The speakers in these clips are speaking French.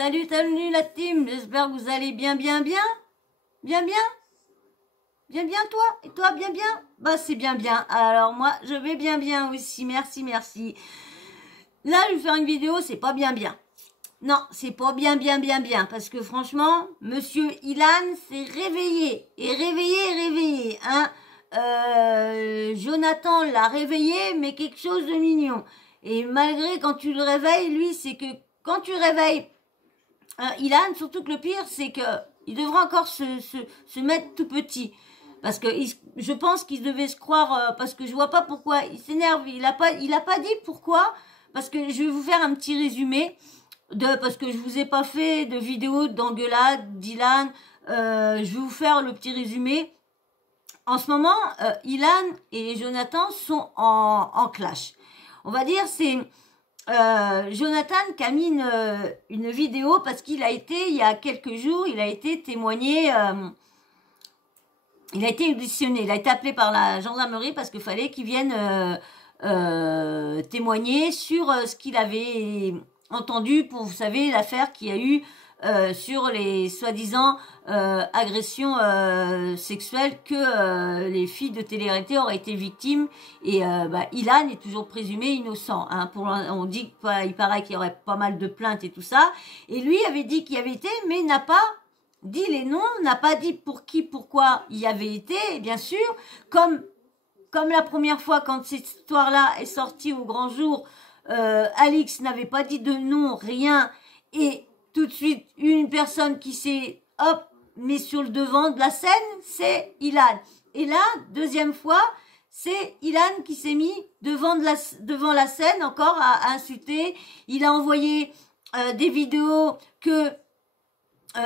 Salut, salut la team, j'espère que vous allez bien. Bien toi? Et toi, bien? Bah c'est bien. Alors moi, je vais bien aussi, merci. Là, je vais faire une vidéo, c'est pas bien. Non, c'est pas bien, parce que franchement, Monsieur Ilan s'est réveillé, hein. Jonathan l'a réveillé, mais quelque chose de mignon. Et malgré quand tu le réveilles, lui, c'est que quand tu réveilles Ilan, surtout que le pire, c'est que il devra encore se mettre tout petit. Parce que je pense qu'il devait se croire, parce que je vois pas pourquoi il s'énerve. Il a pas dit pourquoi. Parce que je vais vous faire un petit résumé parce que je vous ai pas fait de vidéo d'engueulade d'Ilan. Je vais vous faire le petit résumé. En ce moment, Ilan et Jonathan sont en clash. On va dire c'est Jonathan qui a mis une vidéo parce qu'il a été, il y a quelques jours, il a été témoigné, il a été auditionné, il a été appelé par la gendarmerie parce qu'il fallait qu'il vienne témoigner sur ce qu'il avait entendu pour, vous savez, l'affaire qu'il y a eu sur les soi-disant agressions sexuelles que les filles de télé-réalité auraient été victimes. Et Ilan est toujours présumé innocent. Hein, on dit qu'il paraît qu'il y aurait pas mal de plaintes et tout ça. Et lui avait dit qu'il y avait été, mais n'a pas dit les noms, n'a pas dit pour qui, pourquoi il y avait été. Et bien sûr, comme la première fois quand cette histoire-là est sortie au grand jour, Alix n'avait pas dit de nom, rien, et tout de suite, une personne qui s'est, mis sur le devant de la scène, c'est Ilan. Et là, deuxième fois, c'est Ilan qui s'est mis devant la scène, encore à insulter. Il a envoyé des vidéos que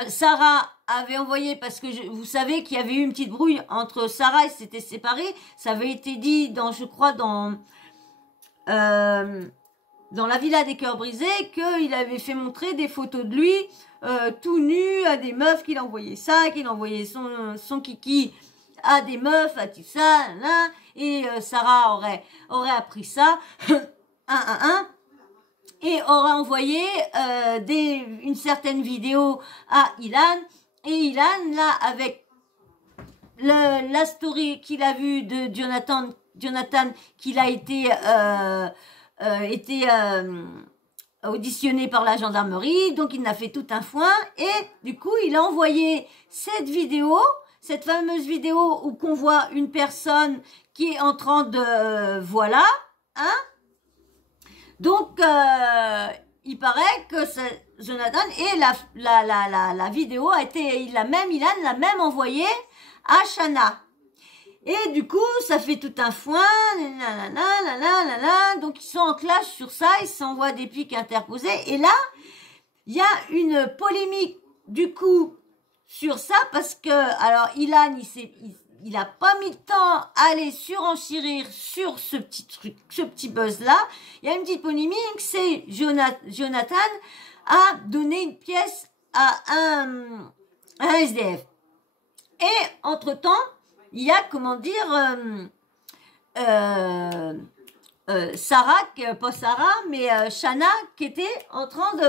Sarah avait envoyé parce que vous savez qu'il y avait eu une petite brouille entre Sarah et s'était séparés. Ça avait été dit je crois dans la Villa des Cœurs Brisés, qu'il avait fait montrer des photos de lui tout nu à des meufs, qu'il envoyait ça, qu'il envoyait son kiki à des meufs, à tout ça, là, et Sarah aurait appris ça, et aurait envoyé une certaine vidéo à Ilan, et Ilan, là, avec la story qu'il a vue de Jonathan qu'il a été auditionné par la gendarmerie, donc il en a fait tout un foin, et du coup il a envoyé cette fameuse vidéo où qu'on voit une personne qui est en train de voilà, hein. Donc il paraît que c'est Jonathan, et la vidéo a été, Ilan l'a même envoyée à Shana. Et du coup, ça fait tout un foin, donc ils sont en clash sur ça, ils s'envoient des pics interposés. Et là, il y a une polémique du coup sur ça parce que, alors Ilan, il a pas mis le temps à aller surenchérir sur ce petit truc, ce petit buzz là. Il y a une petite polémique, c'est Jonathan a donné une pièce à un SDF. Et entre-temps, il y a, comment dire, Sarah, pas Sarah, mais Shana, qui était en train de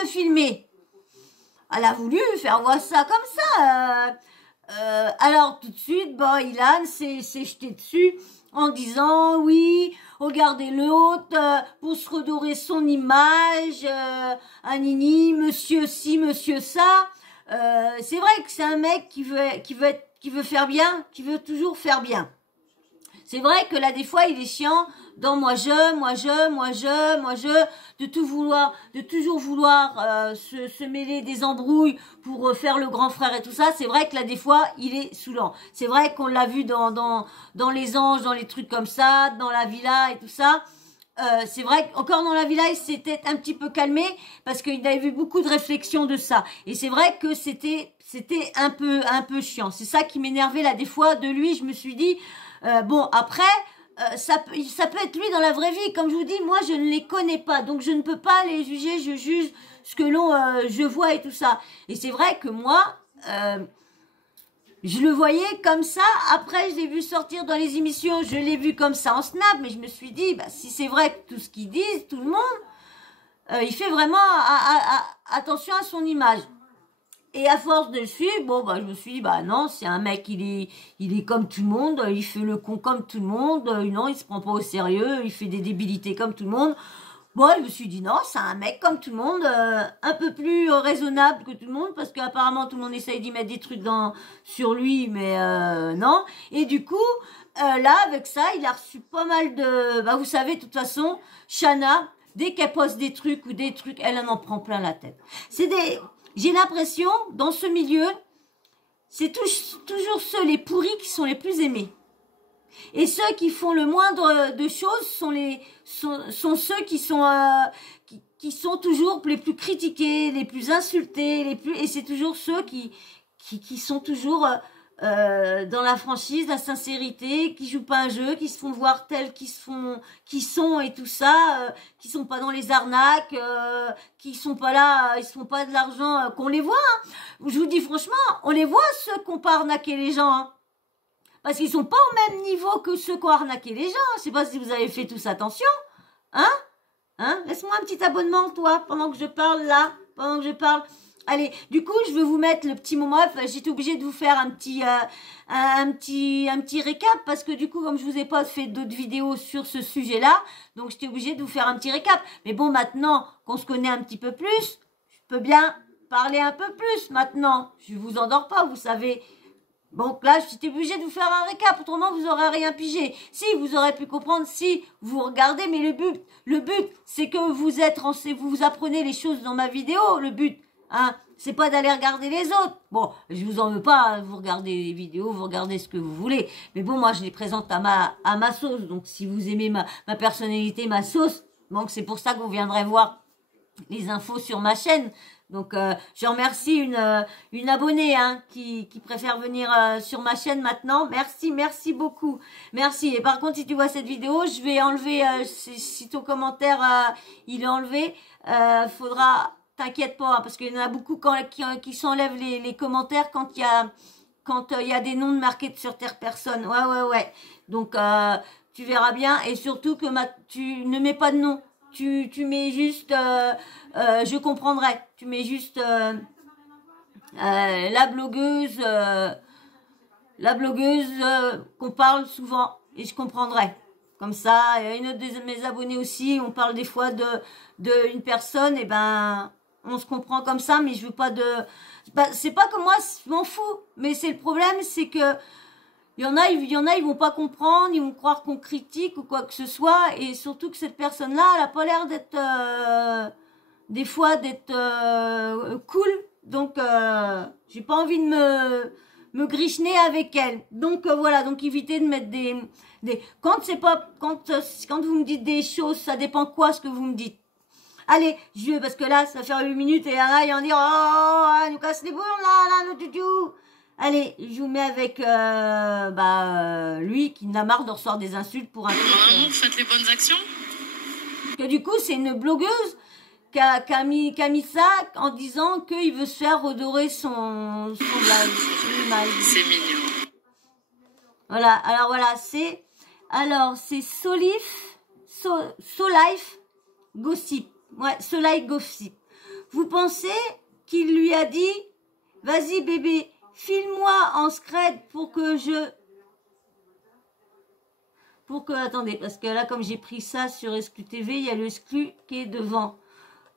le filmer. Elle a voulu faire voir ça comme ça. Alors, tout de suite, Ilan s'est jeté dessus en disant, oui, regardez l'autre, pour se redorer son image, Anini, monsieur ci, monsieur ça. C'est vrai que c'est un mec qui veut faire bien, qui veut toujours faire bien. C'est vrai que là des fois il est chiant dans moi je, de toujours vouloir se mêler des embrouilles pour faire le grand frère et tout ça. C'est vrai que là des fois il est saoulant. C'est vrai qu'on l'a vu dans les anges, dans les trucs comme ça, dans la villa et tout ça. C'est vrai qu'encore dans la villa, il s'était un petit peu calmé parce qu'il avait vu beaucoup de réflexions de ça. Et c'est vrai que c'était un peu chiant. C'est ça qui m'énervait là des fois de lui. Je me suis dit bon après ça peut être lui dans la vraie vie. Comme je vous dis, moi je ne les connais pas, donc je ne peux pas les juger. Je juge ce que je vois et tout ça. Et c'est vrai que moi je le voyais comme ça. Après, je l'ai vu sortir dans les émissions. Je l'ai vu comme ça en snap. Mais je me suis dit, si c'est vrai que tout ce qu'ils disent, tout le monde, il fait vraiment attention à son image. Et à force de le suivre, bon, bah, je me suis dit, bah non, c'est un mec, il est comme tout le monde, il fait le con comme tout le monde, non, il se prend pas au sérieux, il fait des débilités comme tout le monde. Bon, je me suis dit, non, c'est un mec comme tout le monde, un peu plus raisonnable que tout le monde, parce qu'apparemment, tout le monde essaye d'y mettre des trucs sur lui, mais non. Et du coup, là, avec ça, il a reçu pas mal de... Bah, vous savez, de toute façon, Shana, dès qu'elle poste des trucs ou des trucs, elle en prend plein la tête. J'ai l'impression, dans ce milieu, c'est toujours ceux, les pourris, qui sont les plus aimés. Et ceux qui font le moindre de choses sont ceux qui sont toujours les plus critiqués, les plus insultés, et c'est toujours ceux qui sont toujours dans la franchise, la sincérité, qui jouent pas un jeu, qui se font voir tels qui sont et tout ça, qui sont pas dans les arnaques, qui sont pas là, ils se font pas de l'argent, qu'on les voit. Hein. Je vous dis franchement, on les voit ceux qui ont pas arnaqué les gens. Hein. Parce qu'ils sont pas au même niveau que ceux qui ont arnaqué les gens. Je sais pas si vous avez fait tous attention. Hein? Hein? Laisse-moi un petit abonnement, toi, pendant que je parle là. Pendant que je parle. Allez, du coup, je vais vous mettre le petit moment. J'étais obligée de vous faire un petit récap. Parce que du coup, comme je vous ai pas fait d'autres vidéos sur ce sujet-là, donc j'étais obligée de vous faire un petit récap. Mais bon, maintenant qu'on se connaît un petit peu plus, je peux bien parler un peu plus maintenant. Je vous endors pas, vous savez. Donc là, j'étais obligée de vous faire un récap, autrement vous aurez rien pigé. Si, vous aurez pu comprendre si vous regardez, mais le but, c'est que vous apprenez les choses dans ma vidéo. Le but, hein, c'est pas d'aller regarder les autres. Bon, je vous en veux pas, hein, vous regardez les vidéos, vous regardez ce que vous voulez. Mais bon, moi, je les présente à ma sauce. Donc, si vous aimez ma personnalité, ma sauce, donc c'est pour ça que vous viendrez voir les infos sur ma chaîne. Donc, je remercie une abonnée hein, qui préfère venir sur ma chaîne maintenant. Merci beaucoup. Merci. Et par contre, si tu vois cette vidéo, je vais enlever, si ton commentaire il est enlevé, faudra, t'inquiète pas, hein, parce qu'il y en a beaucoup qui s'enlèvent les commentaires quand il y a des noms marqués sur terre personne. Ouais. Donc, tu verras bien. Et surtout que tu ne mets pas de nom. Tu mets juste, je comprendrai. Tu mets juste la blogueuse qu'on parle souvent et je comprendrai. Comme ça, une autre de mes abonnés aussi, on parle des fois de une personne, et ben on se comprend comme ça, mais je veux pas de. C'est pas que moi, je m'en fous, mais c'est le problème, c'est que il y en a, ils vont pas comprendre, ils vont croire qu'on critique ou quoi que ce soit, et surtout que cette personne-là, elle a pas l'air d'être, des fois, d'être cool. Donc, j'ai pas envie de me grichner avec elle. Donc voilà, donc évitez de mettre quand vous me dites des choses, ça dépend quoi ce que vous me dites. Allez, parce que là, ça fait 8 minutes et il y en a, ils vont dire, oh, elle nous casse les boules là, le tutu. Allez, je vous mets avec lui qui n'a marre de recevoir des insultes pour un truc. Vraiment, vous faites les bonnes actions. Que du coup, c'est une blogueuse qui a mis ça en disant qu'il veut se faire redorer son image. C'est mignon. Voilà, alors voilà, c'est Solife Gossip. Ouais, Solife Gossip. Vous pensez qu'il lui a dit, vas-y bébé, file-moi en scred attendez, parce que là, comme j'ai pris ça sur Exclu TV, il y a le Exclu qui est devant.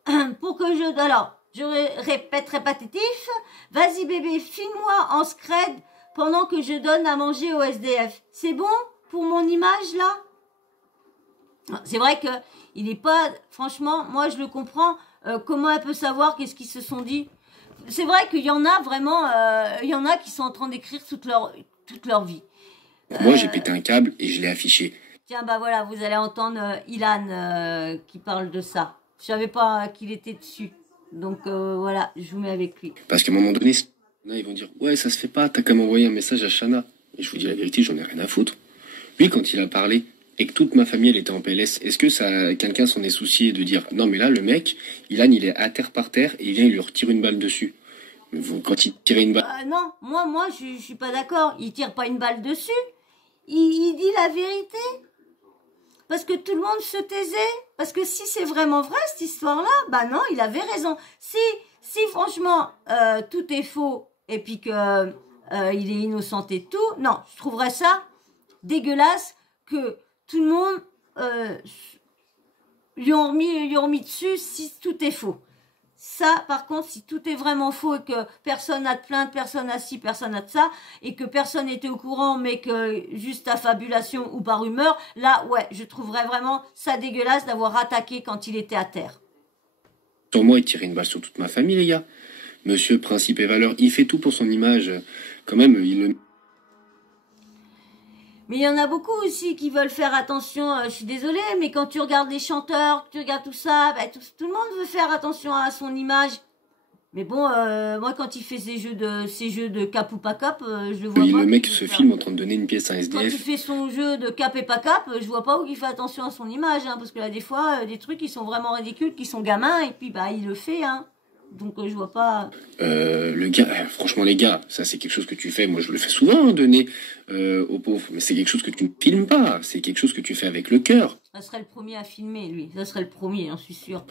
Alors, je répète répétitif, vas-y bébé, file-moi en scred pendant que je donne à manger au SDF. C'est bon pour mon image, là? C'est vrai que il n'est pas, franchement, moi je le comprends, comment elle peut savoir qu'est-ce qu'ils se sont dit? C'est vrai qu'il y en a vraiment, il y en a qui sont en train d'écrire toute leur vie. Moi, j'ai pété un câble et je l'ai affiché. Tiens, bah voilà, vous allez entendre Ilan qui parle de ça. Je savais pas qu'il était dessus. Donc voilà, je vous mets avec lui. Parce qu'à un moment donné, là, ils vont dire, ouais, ça se fait pas, t'as qu'à m'envoyer un message à Shana. Et je vous dis la vérité, j'en ai rien à foutre. Lui, quand il a parlé et que toute ma famille, elle était en PLS, est-ce que quelqu'un s'en est soucié de dire, non, mais là, le mec, Ilan, il est à terre par terre et il vient, il lui retire une balle dessus. Quand il tirait une balle... non, moi, je suis pas d'accord. Il tire pas une balle dessus. Il dit la vérité. parce que tout le monde se taisait. Parce que si c'est vraiment vrai, cette histoire-là, bah non, il avait raison. Si franchement, tout est faux, et puis que il est innocent et tout, non, je trouverais ça dégueulasse que tout le monde lui ont remis dessus si tout est faux. Ça, par contre, si tout est vraiment faux et que personne n'a de plainte, personne n'a ci, personne n'a de ça, et que personne n'était au courant, mais que juste à fabulation ou par rumeur, là, ouais, je trouverais vraiment ça dégueulasse d'avoir attaqué quand il était à terre. Sur moi, il tirait une balle sur toute ma famille, les gars. Monsieur, principe et valeur, il fait tout pour son image. Quand même, il le... Mais il y en a beaucoup aussi qui veulent faire attention, je suis désolée, mais quand tu regardes les chanteurs, que tu regardes tout ça, bah, tout le monde veut faire attention à son image. Mais bon, moi quand il fait ces jeux de cap ou pas cap, je le vois pas. Le mec se filme en train de donner une pièce à un Quand il SDF. fait son jeu de cap et pas cap, je vois pas où il fait attention à son image, hein, parce que là des fois, des trucs qui sont vraiment ridicules, qui sont gamins, et puis bah il le fait, hein. Donc je vois pas. Le gars, franchement les gars, ça c'est quelque chose que tu fais. Moi je le fais souvent, hein, donner aux pauvres. Mais c'est quelque chose que tu ne filmes pas. C'est quelque chose que tu fais avec le cœur. Ça serait le premier à filmer, lui. Ça serait le premier, j'en suis sûr.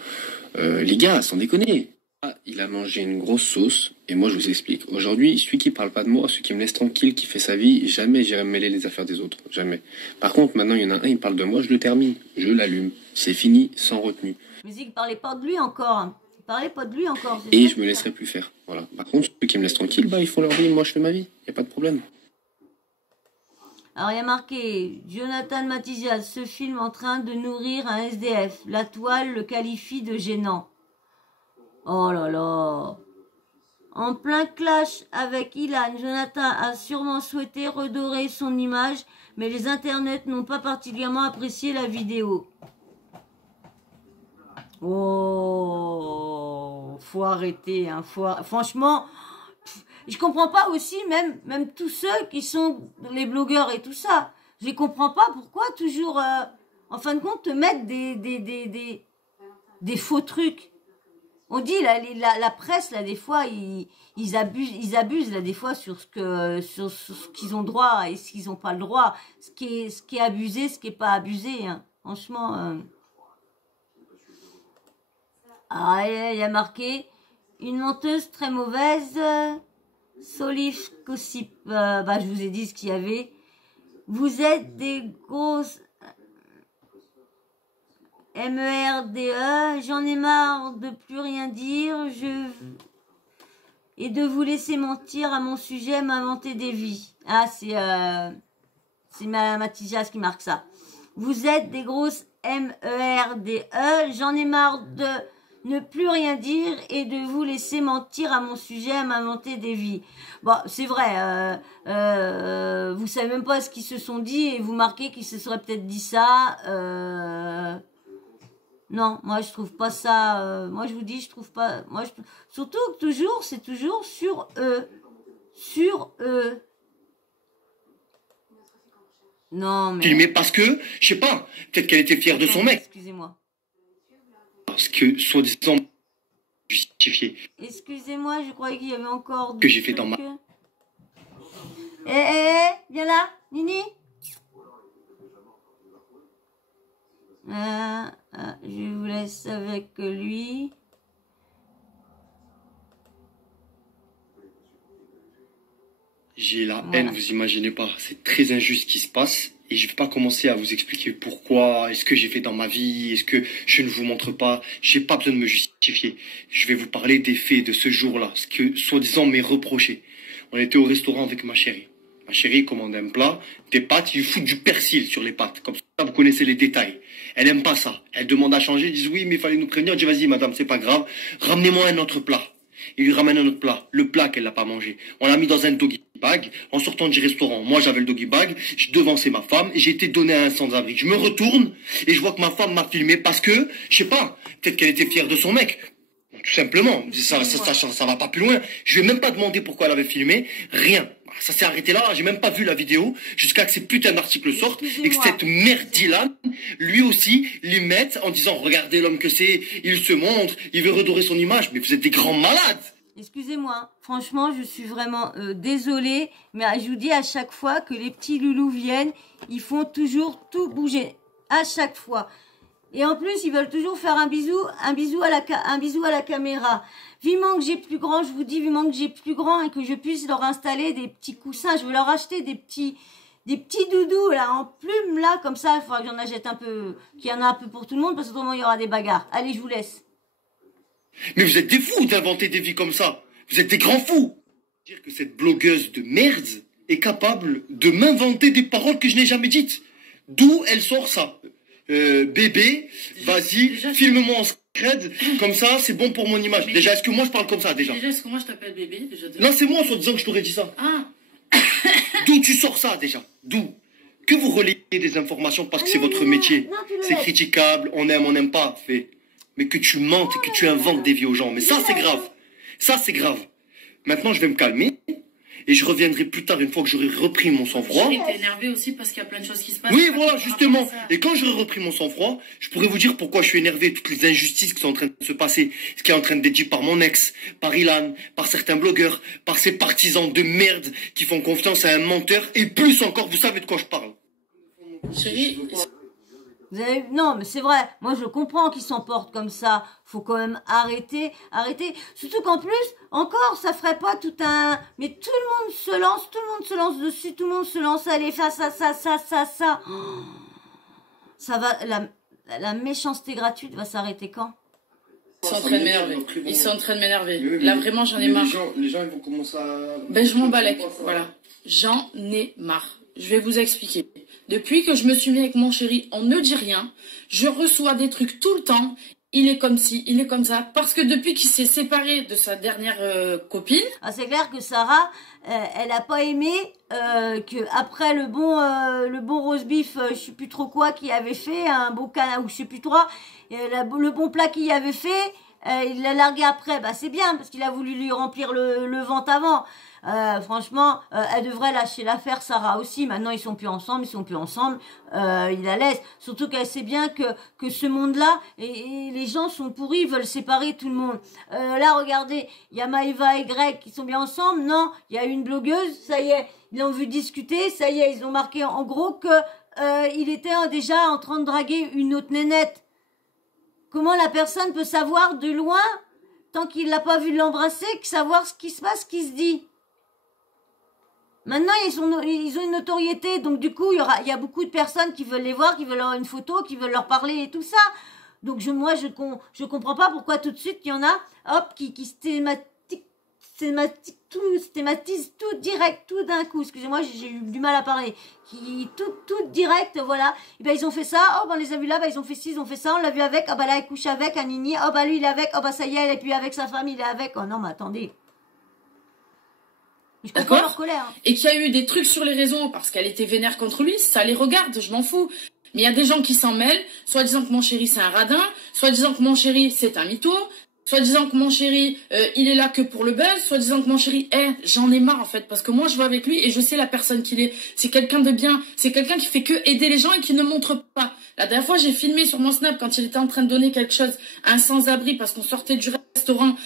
Les gars, sans déconner. Ah, il a mangé une grosse sauce. Et moi je vous explique. Aujourd'hui, celui qui parle pas de moi, celui qui me laisse tranquille, qui fait sa vie, jamais j'irai me mêler les affaires des autres. Jamais. Par contre, maintenant il y en a un, il parle de moi, je le termine. Je l'allume. C'est fini, sans retenue. Mais il parlait pas de lui encore. Il parlait pas de lui encore. Et je me laisserai plus faire. Voilà. Par contre, ceux qui me laissent tranquille, bah ils font leur vie, moi je fais ma vie. Y a pas de problème. Alors il y a marqué Jonathan Matizia se filme en train de nourrir un SDF. La toile le qualifie de gênant. Oh là là. En plein clash avec Ilan, Jonathan a sûrement souhaité redorer son image, mais les internets n'ont pas particulièrement apprécié la vidéo. Oh, faut arrêter, hein, franchement, je comprends pas aussi, même tous ceux qui sont les blogueurs et tout ça, je les comprends pas pourquoi toujours, en fin de compte, te mettre des faux trucs. On dit, la presse, là, des fois, ils abusent, là, des fois, sur ce qu'ils ont droit et ce qu'ils n'ont pas le droit. Ce qui est abusé, ce qui est pas abusé, hein. Franchement, ah, il y a marqué une menteuse très mauvaise, Solif Gossip. Bah, je vous ai dit ce qu'il y avait. Vous êtes des grosses MERDE, j'en ai marre de plus rien dire, et de vous laisser mentir à mon sujet, m'inventer des vies. Ah, c'est Mathias qui marque ça. Vous êtes des grosses MERDE, j'en ai marre de ne plus rien dire et de vous laisser mentir à mon sujet, m'inventer des vies. Bon, c'est vrai, vous savez même pas ce qu'ils se sont dit et vous marquez qu'ils se seraient peut-être dit ça. Non, moi je trouve pas ça. Moi je vous dis, je trouve pas. Surtout que toujours, c'est toujours sur eux, sur eux. Non mais. Filmé parce que, je sais pas, peut-être qu'elle était fière de son mec. Excusez-moi. Parce que, soi-disant, justifié. Excusez-moi, je croyais qu'il y avait encore. Que j'ai fait dans ma. Viens là, Nini. Je vous laisse avec lui. J'ai la haine, vous imaginez pas. C'est très injuste ce qui se passe. Et je vais pas commencer à vous expliquer pourquoi, est-ce que j'ai fait dans ma vie, est-ce que je ne vous montre pas. J'ai pas besoin de me justifier. Je vais vous parler des faits de ce jour-là, ce que soi-disant m'est reproché. On était au restaurant avec ma chérie. Ma chérie commande un plat, des pâtes, ils foutent du persil sur les pâtes. Comme ça, vous connaissez les détails. Elle aime pas ça. Elle demande à changer, ils disent oui, mais il fallait nous prévenir. Je dis vas-y madame, c'est pas grave, ramenez-moi un autre plat. Il lui ramène un autre plat, le plat qu'elle n'a pas mangé. On l'a mis dans un doggy bag. En sortant du restaurant, moi j'avais le doggy bag, je devançais ma femme et j'ai été donné à un sans-abri. Je me retourne et je vois que ma femme m'a filmé parce que, je sais pas, peut-être qu'elle était fière de son mec. Tout simplement, ça va pas plus loin. Je lui ai même pas demandé pourquoi elle avait filmé, rien. Ça s'est arrêté là, j'ai même pas vu la vidéo, jusqu'à que ces putains d'articles sortent, et que cette merde-là, lui aussi, les mette en disant, regardez l'homme que c'est, il se montre, il veut redorer son image, mais vous êtes des grands malades. Excusez-moi, franchement, je suis vraiment désolée, mais je vous dis à chaque fois que les petits loulous viennent, ils font toujours tout bouger. À chaque fois. Et en plus, ils veulent toujours faire un bisou à la caméra. Vivement que j'ai plus grand, je vous dis, vivement que j'ai plus grand et que je puisse leur installer des petits coussins. Je veux leur acheter des petits doudous, là, en plumes, là, comme ça. Il faudra que j'en achète un peu, qu'il y en a un peu pour tout le monde, parce que autrement, il y aura des bagarres. Allez, je vous laisse. Mais vous êtes des fous d'inventer des vies comme ça. Vous êtes des grands fous. Dire que cette blogueuse de merde est capable de m'inventer des paroles que je n'ai jamais dites. D'où elle sort ça? Bébé, vas-y, filme-moi en scred, comme ça, c'est bon pour mon image. Mais déjà, est-ce que moi je parle comme ça, déjà? Déjà, est-ce que moi je t'appelle bébé déjà Non, c'est moi, en disant que je t'aurais dit ça. Ah. D'où tu sors ça, déjà? D'où? Que vous relayez des informations parce que c'est votre métier. C'est critiquable, on n'aime pas, fait. Mais que tu mentes et que tu inventes des vies aux gens. Mais ça, c'est grave. Ça, c'est grave. Maintenant, je vais me calmer. Et je reviendrai plus tard, une fois que j'aurai repris mon sang-froid. Chérie, t'es énervé aussi parce qu'il y a plein de choses qui se passent. Oui, voilà, justement. Et quand j'aurai repris mon sang-froid, je pourrai vous dire pourquoi je suis énervé. Toutes les injustices qui sont en train de se passer. Ce qui est en train d'être dit par mon ex, par Ilan, par certains blogueurs, par ces partisans de merde qui font confiance à un menteur. Et plus encore, vous savez de quoi je parle. Chérie, Vous avez... Non, mais c'est vrai. Moi, je comprends qu'ils s'emportent comme ça. Faut quand même arrêter. Surtout qu'en plus, encore, ça ferait pas tout un... Mais tout le monde se lance dessus, tout le monde se lance. Allez, ça. Oh. Ça va... La méchanceté gratuite va s'arrêter quand? ils sont en train de m'énerver. Ils sont en train de m'énerver. Là, vraiment, j'en ai marre. Les gens, ils vont commencer à... Ben, je m'en balèque. Voilà. J'en ai marre. Je vais vous expliquer. Depuis que je me suis mis avec mon chéri, on ne dit rien. Je reçois des trucs tout le temps. Il est comme ci, il est comme ça. Parce que depuis qu'il s'est séparé de sa dernière copine... Ah, c'est clair que Sarah, elle a pas aimé que après le bon roast beef, je sais plus trop quoi, qu'il avait fait, un beau canard ou je sais plus trop, le bon plat qu'il avait fait, il l'a largué après. Bah c'est bien parce qu'il a voulu lui remplir le ventre avant. Franchement, elle devrait lâcher l'affaire, Sarah aussi. Maintenant, ils sont plus ensemble. Il la laisse. Surtout qu'elle sait bien que ce monde-là et les gens sont pourris, ils veulent séparer tout le monde. Là, regardez, il y a Maëva et Greg qui sont bien ensemble. Non, il y a une blogueuse. Ça y est, ils l'ont vu discuter. Ça y est, ils ont marqué en gros que il était déjà en train de draguer une autre nénette. Comment la personne peut savoir de loin, tant qu'il l'a pas vu l'embrasser, que savoir ce qui se passe, ce qui se dit? Maintenant, ils ont une notoriété, donc du coup, il y a beaucoup de personnes qui veulent les voir, qui veulent avoir une photo, qui veulent leur parler et tout ça. Donc je comprends pas pourquoi tout de suite il y en a, hop, qui stématisent tout direct, tout d'un coup. Excusez-moi, j'ai eu du mal à parler. Qui tout direct, voilà. Et ben ils ont fait ça. Oh ben on les a vus là, ben ils ont fait ci, ils ont fait ça. On l'a vu avec. Oh ben là elle couche avec un nini. Oh ben lui il est avec. Oh ben ça y est, elle est plus avec sa femme, il est avec. Oh non mais attendez. Je comprends leur colère. Hein. Et qu'il y a eu des trucs sur les réseaux parce qu'elle était vénère contre lui, ça les regarde, je m'en fous. Mais il y a des gens qui s'en mêlent, soit disant que mon chéri c'est un radin, soit disant que mon chéri c'est un mytho, soit disant que mon chéri il est là que pour le buzz, soit disant que mon chéri, j'en ai marre en fait, parce que moi je vais avec lui et je sais la personne qu'il est. C'est quelqu'un de bien, c'est quelqu'un qui fait que aider les gens et qui ne montre pas. La dernière fois j'ai filmé sur mon Snap quand il était en train de donner quelque chose à un sans-abri parce qu'on sortait du restaurant.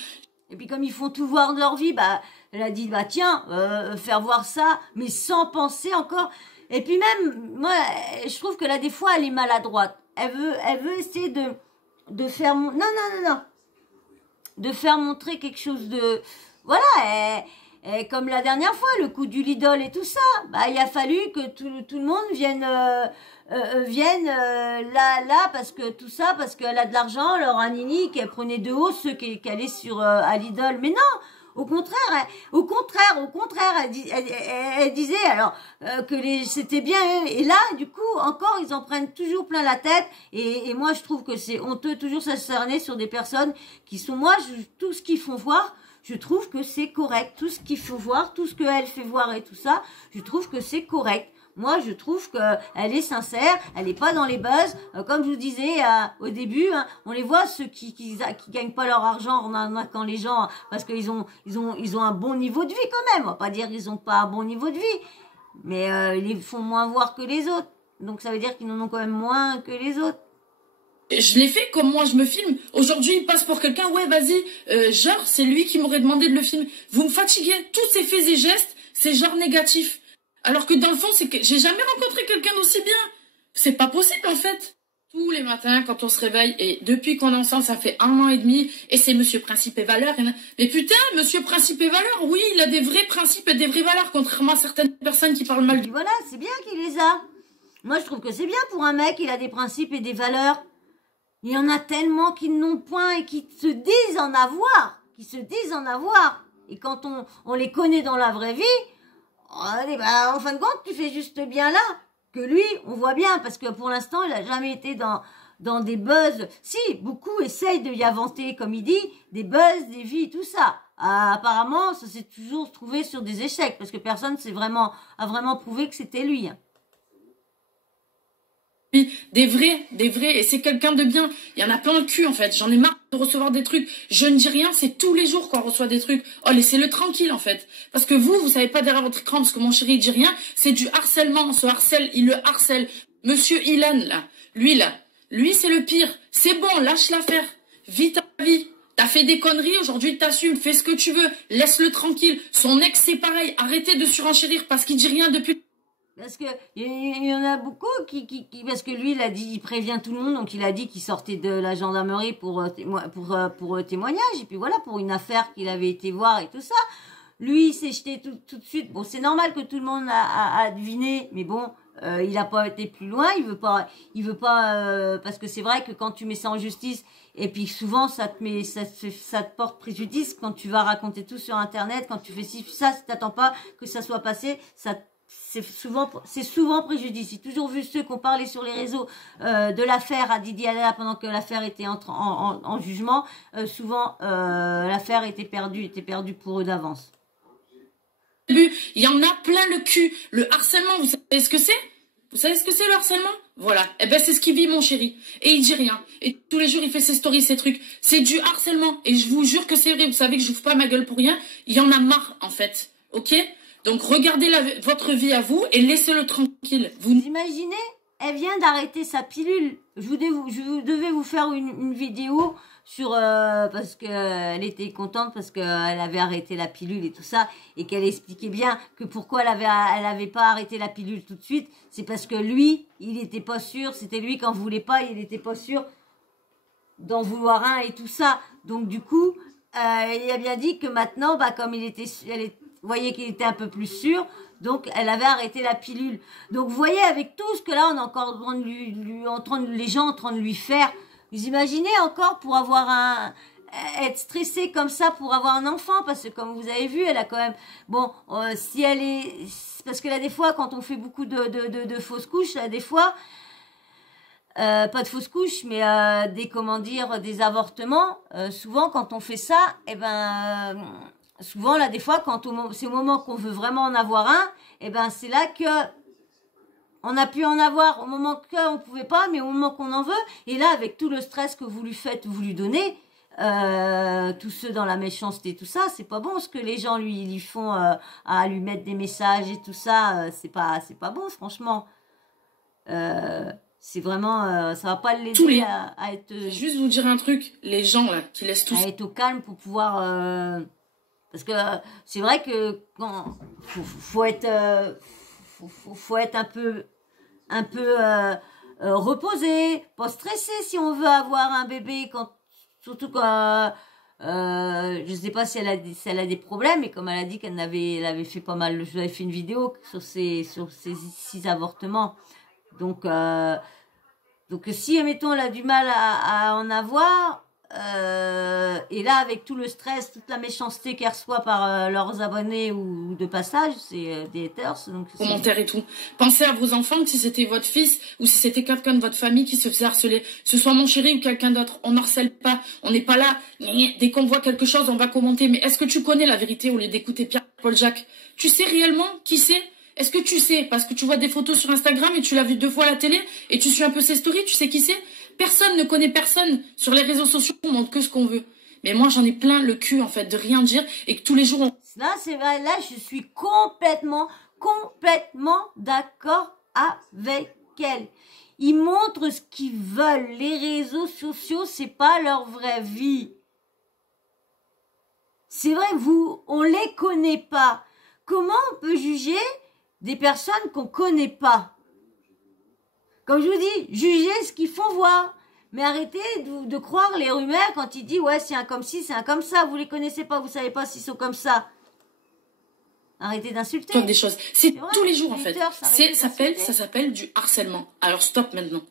Et puis comme ils font tout voir de leur vie, bah elle a dit bah tiens, faire voir ça, mais sans penser encore. Et puis même, moi, je trouve que là des fois elle est maladroite. Elle veut essayer de faire non, de faire montrer quelque chose de voilà. Et comme la dernière fois, le coup du Lidl et tout ça, bah il a fallu que tout le monde vienne là parce que tout ça, parce qu'elle a de l'argent, leur Nini, qu'elle prenait de haut ceux qui allaient sur à Lidl. Mais non, au contraire, elle disait alors que c'était bien. Et là, du coup, encore, ils en prennent toujours plein la tête. Et moi, je trouve que c'est honteux toujours s'acharner sur des personnes qui sont tout ce qu'ils font voir. Je trouve que c'est correct. Tout ce qu'il faut voir, tout ce qu'elle fait voir et tout ça, je trouve que c'est correct. Moi, je trouve qu'elle est sincère, elle n'est pas dans les buzz. Comme je vous disais au début, hein, on les voit, ceux qui gagnent pas leur argent en arnaquant les gens, parce qu'ils ont un bon niveau de vie quand même. On va pas dire qu'ils ont pas un bon niveau de vie, mais ils les font moins voir que les autres. Donc ça veut dire qu'ils en ont quand même moins que les autres. Je l'ai fait comme moi je me filme. Aujourd'hui, il passe pour quelqu'un. Ouais, vas-y. Genre, c'est lui qui m'aurait demandé de le filmer. Vous me fatiguez. Tous ces faits et gestes, c'est genre négatif. Alors que dans le fond, c'est que j'ai jamais rencontré quelqu'un d'aussi bien. C'est pas possible en fait. Tous les matins quand on se réveille, et depuis qu'on est ensemble, ça fait 1 an et demi, et c'est Monsieur Principe et Valeurs. Mais putain, Monsieur Principe et Valeurs, oui, il a des vrais principes et des vraies valeurs, contrairement à certaines personnes qui parlent mal du... Voilà, c'est bien qu'il les a. Moi, je trouve que c'est bien pour un mec, il a des principes et des valeurs. Il y en a tellement qui n'ont point et qui se disent en avoir. Et quand on les connaît dans la vraie vie, allez, bah, en fin de compte, tu fais juste bien là. Que lui, on voit bien, parce que pour l'instant, il a jamais été dans des buzz. Si, beaucoup essayent de y inventer, comme il dit, des buzz, des vies, tout ça. Apparemment, ça s'est toujours trouvé sur des échecs, parce que personne a vraiment prouvé que c'était lui. Des vrais, et c'est quelqu'un de bien. Il y en a plein le cul en fait, j'en ai marre de recevoir des trucs. Je ne dis rien, c'est tous les jours qu'on reçoit des trucs. Oh, laissez-le tranquille en fait. Parce que vous savez pas derrière votre écran, parce que mon chéri il dit rien, c'est du harcèlement, on se harcèle, il le harcèle. Monsieur Ilan lui c'est le pire. C'est bon, lâche l'affaire, vis ta vie. T'as fait des conneries, aujourd'hui t'assumes, fais ce que tu veux, laisse-le tranquille. Son ex c'est pareil, arrêtez de surenchérir parce qu'il dit rien depuis... Parce que il y en a beaucoup parce que lui il a dit, il prévient tout le monde, donc il a dit qu'il sortait de la gendarmerie pour témoignage, et puis voilà, pour une affaire qu'il avait été voir et tout ça. Lui il s'est jeté tout de suite. Bon, c'est normal que tout le monde a deviné, mais bon, il a pas été plus loin, il veut pas parce que c'est vrai que quand tu mets ça en justice, et puis souvent ça te porte préjudice quand tu vas raconter tout sur internet, quand tu fais ci, ça, si t'attends pas que ça soit passé, c'est souvent préjudice. J'ai toujours vu ceux qui ont parlé sur les réseaux de l'affaire à Didier Alala pendant que l'affaire était en jugement. Souvent, l'affaire était perdue pour eux d'avance. Il y en a plein le cul. Le harcèlement, vous savez ce que c'est? Vous savez ce que c'est le harcèlement? Voilà. Eh ben, c'est ce qu'il vit mon chéri. Et il dit rien. Et tous les jours, il fait ses stories, ses trucs. C'est du harcèlement. Et je vous jure que c'est vrai. Vous savez que je n'ouvre pas ma gueule pour rien. Il y en a marre, en fait. Ok? Donc, regardez votre vie à vous et laissez-le tranquille. Vous imaginez, elle vient d'arrêter sa pilule. Je devais vous faire une vidéo sur parce que elle était contente parce qu'elle avait arrêté la pilule et tout ça, et qu'elle expliquait bien que pourquoi elle avait pas arrêté la pilule tout de suite. C'est parce que lui, il était pas sûr. C'était lui qui en voulait pas. Il était pas sûr d'en vouloir un et tout ça. Donc du coup, il a bien dit que maintenant, bah comme vous voyez qu'il était un peu plus sûr, donc elle avait arrêté la pilule. Donc vous voyez, avec tout ce que là on est encore les gens en train de lui faire, vous imaginez encore pour avoir être stressé comme ça pour avoir un enfant, parce que comme vous avez vu, elle a quand même, bon, si elle est, parce que là des fois quand on fait beaucoup de fausses couches, là des fois, pas de fausses couches, mais des avortements, souvent quand on fait ça, eh ben souvent là des fois c'est au moment qu'on veut vraiment en avoir un, et ben c'est là que on a pu en avoir, au moment qu'on pouvait pas, mais au moment qu'on en veut. Et là, avec tout le stress que vous lui donnez, tous ceux dans la méchanceté, tout ça, c'est pas bon ce que les gens lui font, à lui mettre des messages et tout ça, c'est pas bon, franchement. C'est vraiment, ça va pas l'aider à être. Juste vous dire un truc, les gens là qui laissent tout. À être au calme pour pouvoir. Parce que c'est vrai que quand faut être un peu reposé, pas stressé si on veut avoir un bébé, surtout quand je sais pas si elle a des problèmes, mais comme elle a dit qu'elle avait fait pas mal, je lui avais fait une vidéo sur ses 6 avortements. Donc si admettons elle a du mal à en avoir, et là avec tout le stress, toute la méchanceté qu'elle reçoit par leurs abonnés ou de passage, c'est des haters, donc commentaires et tout. Pensez à vos enfants, que si c'était votre fils ou si c'était quelqu'un de votre famille qui se faisait harceler, que ce soit mon chéri ou quelqu'un d'autre, on n'harcèle pas, on n'est pas là, dès qu'on voit quelque chose on va commenter. Mais est-ce que tu connais la vérité au lieu d'écouter Pierre-Paul Jacques? Tu sais réellement qui c'est? Est-ce que tu sais, parce que tu vois des photos sur Instagram et tu l'as vu 2 fois à la télé et tu suis un peu ses stories, tu sais qui c'est? Personne ne connaît personne. Sur les réseaux sociaux, on montre que ce qu'on veut. Mais moi, j'en ai plein le cul, en fait, de rien dire et que tous les jours, Là, c'est vrai, là, je suis complètement d'accord avec elle. Ils montrent ce qu'ils veulent. Les réseaux sociaux, c'est pas leur vraie vie. C'est vrai, on les connaît pas. Comment on peut juger des personnes qu'on connaît pas? Comme je vous dis, jugez ce qu'ils font voir. Mais arrêtez de croire les rumeurs quand ils disent ouais, c'est un comme ci, c'est un comme ça. Vous les connaissez pas, vous savez pas s'ils sont comme ça. Arrêtez d'insulter. Des choses. C'est tous les jours en fait. Ça Ça s'appelle du harcèlement. Alors stop maintenant.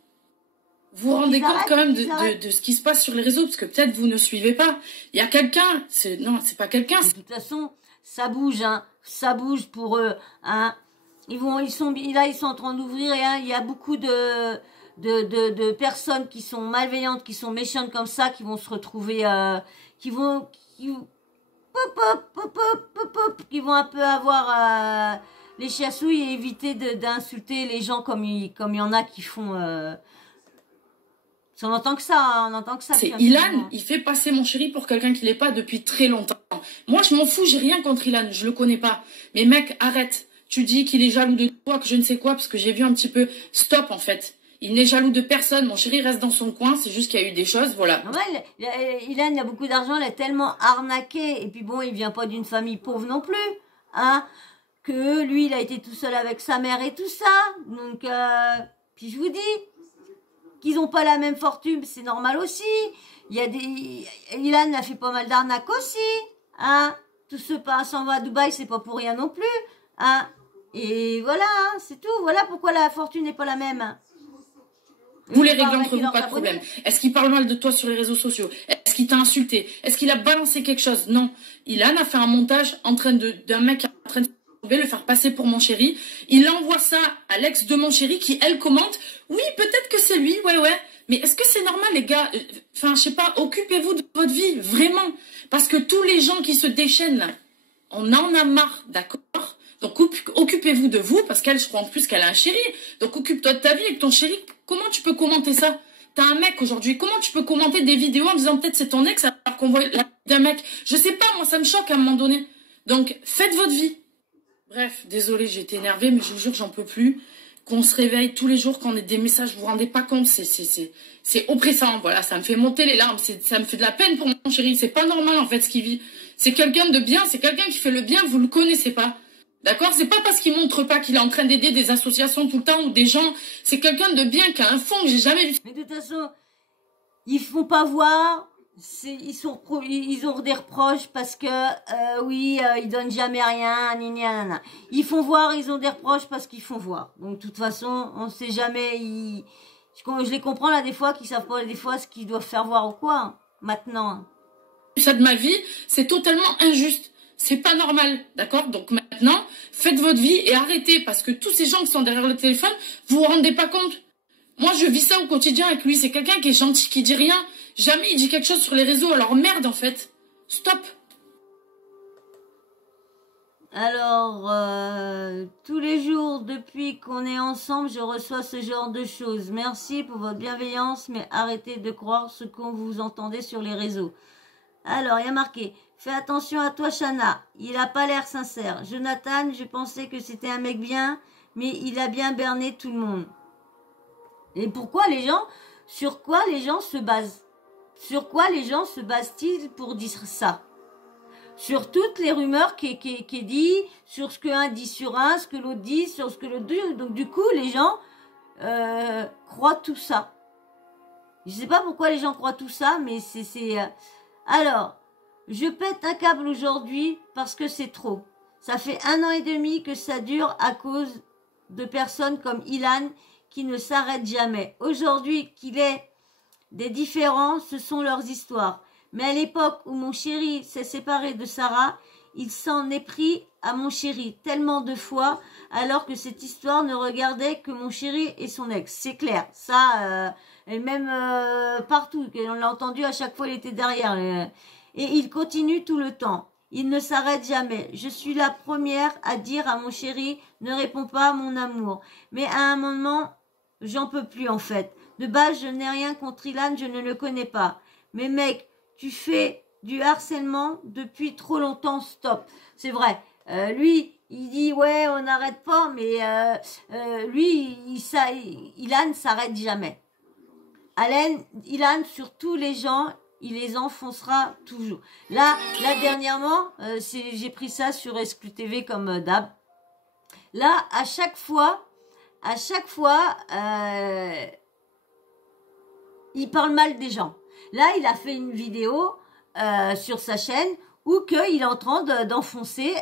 Vous vous rendez compte quand même de ce qui se passe sur les réseaux, parce que peut-être vous ne suivez pas. Il y a quelqu'un, non, c'est pas quelqu'un. De toute façon, ça bouge, hein. Ça bouge pour eux, hein. Ils sont en train d'ouvrir, et hein, il y a beaucoup de personnes qui sont malveillantes, qui sont méchantes comme ça, qui vont se retrouver, qui vont un peu avoir les chiassouilles et éviter d'insulter les gens comme il y en a qui font. On entend que ça, hein, on entend que ça. C'est Ilan, il fait passer mon chéri pour quelqu'un qui l'est pas depuis très longtemps. Moi, je m'en fous, j'ai rien contre Ilan, je le connais pas. Mais mec, arrête. Tu dis qu'il est jaloux de toi, que je ne sais quoi, parce que j'ai vu un petit peu. Stop, en fait. Il n'est jaloux de personne. Mon chéri reste dans son coin. C'est juste qu'il y a eu des choses, voilà. Normal, Ilan, il a beaucoup d'argent, il est tellement arnaqué. Et puis bon, il vient pas d'une famille pauvre non plus, hein. Que lui, il a été tout seul avec sa mère et tout ça. Donc, puis je vous dis qu'ils ont pas la même fortune, c'est normal aussi. Ilan a fait pas mal d'arnaques aussi, hein. Tout ce pas s'en va à Dubaï, c'est pas pour rien non plus, hein. Et voilà, hein, c'est tout. Voilà pourquoi la fortune n'est pas la même. Vous les réglez entre vous, pas de problème. Est-ce qu'il parle mal de toi sur les réseaux sociaux? Est-ce qu'il t'a insulté? Est-ce qu'il a balancé quelque chose? Non. Ilan a fait un montage d'un mec en train de le faire passer pour mon chéri. Il envoie ça à l'ex de mon chéri qui, elle, commente. Oui, peut-être que c'est lui, ouais. Mais est-ce que c'est normal, les gars? Enfin, je sais pas, occupez-vous de votre vie, vraiment. Parce que tous les gens qui se déchaînent, là, on en a marre, d'accord? Donc, occupez-vous de vous, parce qu'elle, je crois en plus qu'elle a un chéri. Donc, occupe-toi de ta vie avec ton chéri. Comment tu peux commenter ça? T'as un mec aujourd'hui. Comment tu peux commenter des vidéos en disant peut-être c'est ton ex alors qu'on voit la vie d'un mec? Je sais pas, moi, ça me choque à un moment donné. Donc, faites votre vie. Bref, désolé, j'ai été énervée, mais je vous jure, j'en peux plus. Qu'on se réveille tous les jours, qu'on ait des messages, vous vous rendez pas compte, c'est oppressant, voilà, ça me fait monter les larmes, ça me fait de la peine pour mon chéri, c'est pas normal en fait ce qu'il vit. C'est quelqu'un de bien, c'est quelqu'un qui fait le bien, vous le connaissez pas. D'accord? C'est pas parce qu'il montre pas qu'il est en train d'aider des associations tout le temps ou des gens, c'est quelqu'un de bien qui a un fond que j'ai jamais vu. Mais de toute façon, ils font pas voir. Ils ont des reproches parce que ils donnent jamais rien, nana. Ils font voir, ils ont des reproches parce qu'ils font voir. Donc de toute façon, on sait jamais. Je les comprends là des fois qu'ils savent pas des fois ce qu'ils doivent faire voir ou quoi. Hein, maintenant. Ça de ma vie, c'est totalement injuste. C'est pas normal, d'accord? Donc maintenant, faites votre vie et arrêtez parce que tous ces gens qui sont derrière le téléphone, vous vous rendez pas compte. Moi, je vis ça au quotidien avec lui. C'est quelqu'un qui est gentil, qui dit rien. Jamais il dit quelque chose sur les réseaux. Alors merde, en fait. Stop. Alors, tous les jours, depuis qu'on est ensemble, je reçois ce genre de choses. Merci pour votre bienveillance, mais arrêtez de croire ce qu'on vous entendez sur les réseaux. Alors, il y a marqué, fais attention à toi, Shana. Il a pas l'air sincère. Jonathan, je pensais que c'était un mec bien, mais il a bien berné tout le monde. Et pourquoi sur quoi les gens se basent? Sur quoi les gens se basent-ils pour dire ça? Sur toutes les rumeurs qui est dit, sur ce qu'un dit sur un, ce que l'autre dit, sur ce que l'autre dit. Donc du coup, les gens croient tout ça. Je sais pas pourquoi les gens croient tout ça, mais Alors, je pète un câble aujourd'hui parce que c'est trop. Ça fait 1 an et demi que ça dure à cause de personnes comme Ilan qui ne s'arrêtent jamais. Aujourd'hui, qu'il est des différents, ce sont leurs histoires. Mais à l'époque où mon chéri s'est séparé de Sarah, il s'en est pris à mon chéri tellement de fois, alors que cette histoire ne regardait que mon chéri et son ex. C'est clair, ça, et même partout, on l'a entendu à chaque fois, il était derrière. Et il continue tout le temps. Il ne s'arrête jamais. Je suis la première à dire à mon chéri, ne réponds pas à mon amour. Mais à un moment, j'en peux plus en fait. De base, je n'ai rien contre Ilan, je ne le connais pas. Mais mec, tu fais du harcèlement depuis trop longtemps, stop. C'est vrai. Lui, il dit ouais, on n'arrête pas, mais lui, Ilan s'arrête jamais. Ilan, sur tous les gens, il les enfoncera toujours. Là dernièrement, j'ai pris ça sur SQTV comme d'hab. Là, à chaque fois à chaque fois, il parle mal des gens. Là, il a fait une vidéo sur sa chaîne où qu'il est en train d'enfoncer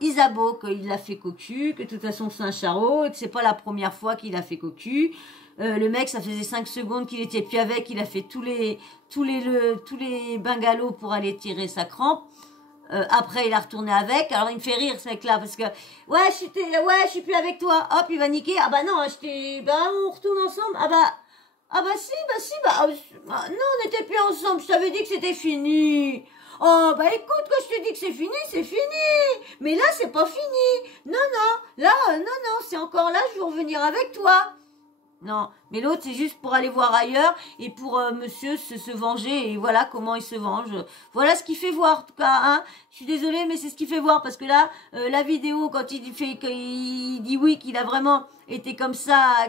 Isabeau, qu'il l'a fait cocu, que de toute façon c'est un charreau, et que c'est pas la première fois qu'il a fait cocu. Le mec, ça faisait 5 secondes qu'il était plus avec, il a fait tous les bungalows pour aller tirer sa crampe. Après, il a retourné avec. Alors, il me fait rire, ce mec-là, parce que, ouais, je suis plus avec toi. Hop, il va niquer. Ah bah non, on retourne ensemble. Non, on n'était plus ensemble. Je t'avais dit que c'était fini. Oh, bah écoute, quand je te dis que c'est fini, c'est fini. Mais là, c'est pas fini. Non, là, c'est encore là, je veux revenir avec toi. Non, mais l'autre, c'est juste pour aller voir ailleurs et pour monsieur se venger. Et voilà comment il se venge. Voilà ce qu'il fait voir, en tout cas. Hein. Je suis désolée, mais c'est ce qu'il fait voir. Parce que là, la vidéo, quand il dit oui, qu'il a vraiment été comme ça,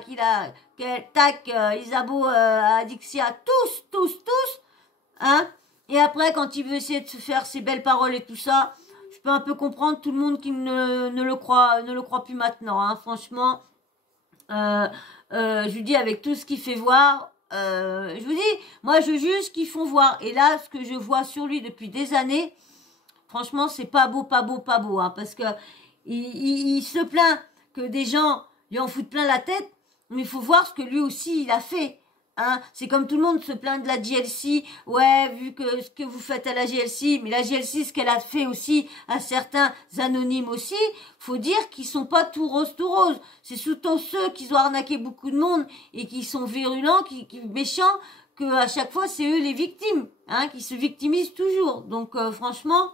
Isabeau, Adixia, tous, hein. Et après, quand il veut essayer de se faire ses belles paroles et tout ça, je peux un peu comprendre tout le monde qui ne le croit plus maintenant. Hein. Franchement, je vous dis, avec tout ce qu'il fait voir, je vous dis, moi je juge ce qu'ils font voir. Et là, ce que je vois sur lui depuis des années, franchement, c'est pas beau, hein, parce que il se plaint que des gens lui en foutent plein la tête, mais il faut voir ce que lui aussi il a fait. Hein, c'est comme tout le monde se plaint de la GLC. Ouais, vu que ce que vous faites à la GLC, mais la GLC, ce qu'elle a fait aussi à certains anonymes aussi, faut dire qu'ils sont pas tout rose. C'est surtout ceux qui ont arnaqué beaucoup de monde et qui sont virulents, qui méchants, que à chaque fois c'est eux les victimes, hein, qui se victimisent toujours. Donc franchement.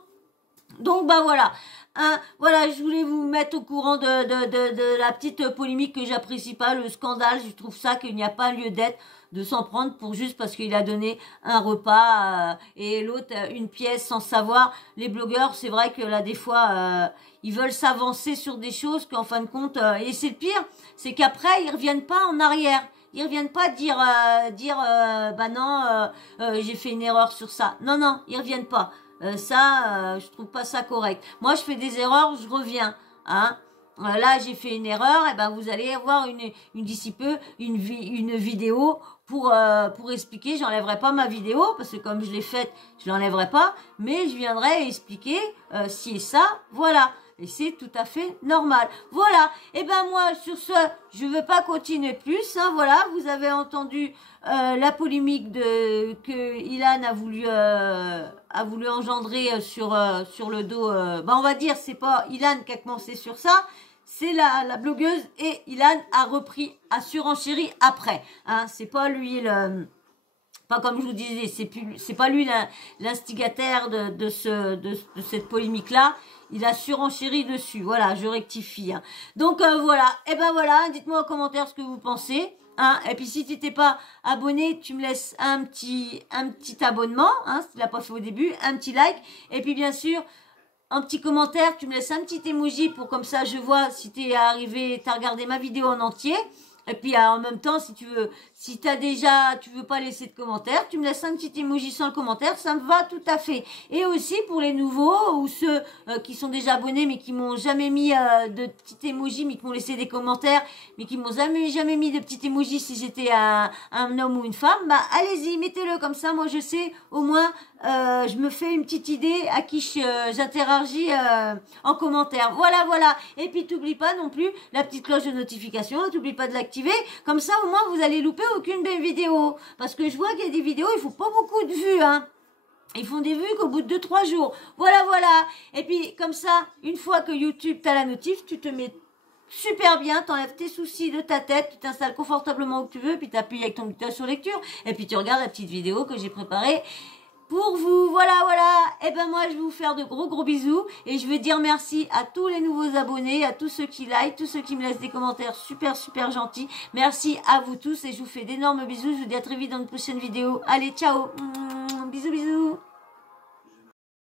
Donc bah voilà, hein, voilà, je voulais vous mettre au courant de la petite polémique que j'apprécie pas, le scandale. Je trouve ça qu'il n'y a pas lieu d'être, de s'en prendre pour juste parce qu'il a donné un repas et l'autre une pièce sans savoir. Les blogueurs, c'est vrai que là des fois ils veulent s'avancer sur des choses qu'en fin de compte, et c'est le pire, c'est qu'après ils reviennent pas en arrière. Ils reviennent pas dire bah non, j'ai fait une erreur sur ça. Non, ils reviennent pas. Je trouve pas ça correct. Moi, je fais des erreurs, je reviens. Hein. Là, j'ai fait une erreur, et ben vous allez avoir d'ici peu une vidéo pour expliquer. J'enlèverai pas ma vidéo parce que comme je l'ai faite, je l'enlèverai pas, mais je viendrai expliquer si et ça. Voilà. Et c'est tout à fait normal. Voilà. Et ben moi, sur ce, je veux pas continuer plus. Hein, voilà. Vous avez entendu la polémique que Ilan a voulu engendrer sur le dos. On va dire, c'est pas Ilan qui a commencé sur ça. C'est la blogueuse et Ilan a surenchéri après. Hein, c'est pas lui pas comme je vous disais, c'est pas lui l'instigateur de cette polémique là. Il a surenchéri dessus. Voilà, je rectifie. Hein. Donc voilà. Et ben voilà. Dites-moi en commentaire ce que vous pensez. Hein. Et puis si tu t'es pas abonné, tu me laisses un petit abonnement. Hein, si tu l'as pas fait au début, un petit like. Et puis bien sûr, un petit commentaire. Tu me laisses un petit emoji pour comme ça je vois si t'es arrivé, t'as regardé ma vidéo en entier. Et puis en même temps, si tu veux pas laisser de commentaire, tu me laisses un petit emoji sans le commentaire, ça me va tout à fait. Et aussi pour les nouveaux ou ceux qui sont déjà abonnés mais qui m'ont jamais mis de petits emojis, mais qui m'ont laissé des commentaires, mais qui m'ont jamais mis de petits emojis si j'étais un homme ou une femme, bah allez-y, mettez-le comme ça, moi je sais, au moins je me fais une petite idée à qui j'interagis en commentaire. Voilà. Et puis t'oublies pas non plus la petite cloche de notification, t'oublies pas de l'activer, comme ça au moins vous allez louper aucune belle vidéo. Parce que je vois qu'il y a des vidéos, il faut pas beaucoup de vues, hein. Ils font des vues qu'au bout de 2-3 jours. Voilà. Et puis comme ça, une fois que YouTube t'a la notif, tu te mets super bien, t'enlèves tes soucis de ta tête, tu t'installes confortablement où tu veux, puis t'appuies avec ton bouton sur lecture, et puis tu regardes la petite vidéo que j'ai préparée pour vous. Voilà. Et ben moi je vais vous faire de gros bisous et je vais dire merci à tous les nouveaux abonnés, à tous ceux qui like, tous ceux qui me laissent des commentaires super gentils. Merci à vous tous et je vous fais d'énormes bisous. Je vous dis à très vite dans une prochaine vidéo. Allez, ciao. Bisous.